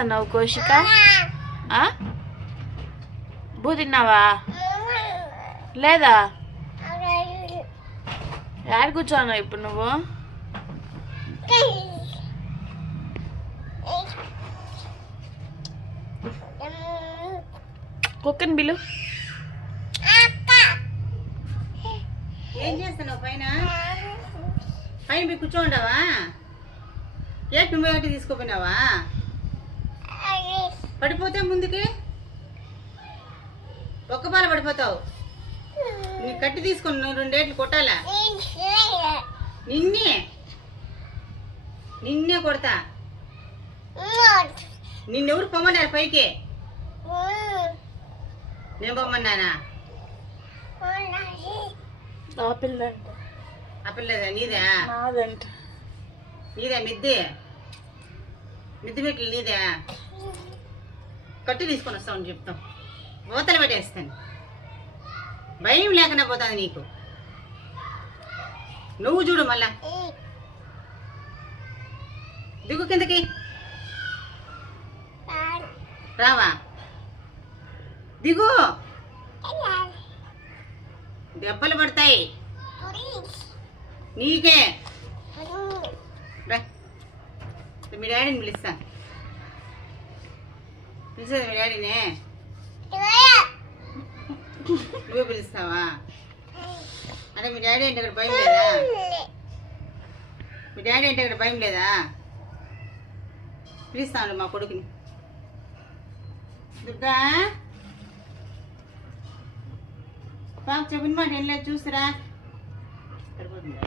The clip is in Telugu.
అన్నావు కౌశిక? బూ తిన్నావా లేదా? యాడ కూర్చోన్నావు ఇప్పుడు నువ్వు? కుక్కని బిలు. ఏం చేస్తున్నావు? పైన పైన మీరు కూర్చోండావా? ఏ నువ్వు ఒకటి తీసుకోపోయినావా? పడిపోతే ముందుకి ఒక్క పాల పడిపోతావు. నీ కట్టి తీసుకొని నువ్వు 2 ఏట్లు కొట్టాలా? నిన్నే కొడతా. నిన్నెవరు పొమ్మన్నారు పైకి? నేను పొమ్మన్నానా? ఆ పిల్లంట. ఆ పిల్లదా? నీదా? నాదంట. నీదా? మిద్ది మెట్లు నీదా? కట్టు తీసుకొని వస్తామని చెప్తాం. మూతలు పెట్టేస్తాను. భయం లేకుండా పోతుంది నీకు. నువ్వు చూడు మళ్ళా. దిగు కిందకి. రావా? దిగు. దెబ్బలు పడతాయి నీకే. మీ డాడీని పిలుస్తా. పిలిచేది మీ డాడీనే. నువ్వే పిలుస్తావా? అంటే మీ డాడీ అంటే ఇక్కడ భయం లేదా? మీ డాడీ అంటే ఇక్కడ భయం లేదా? పిలుస్తాను మా కొడుకుని. దుర్గా పాప చెప్పిన మాట ఏం లేదు, చూసిరా. సరిపోతుందా?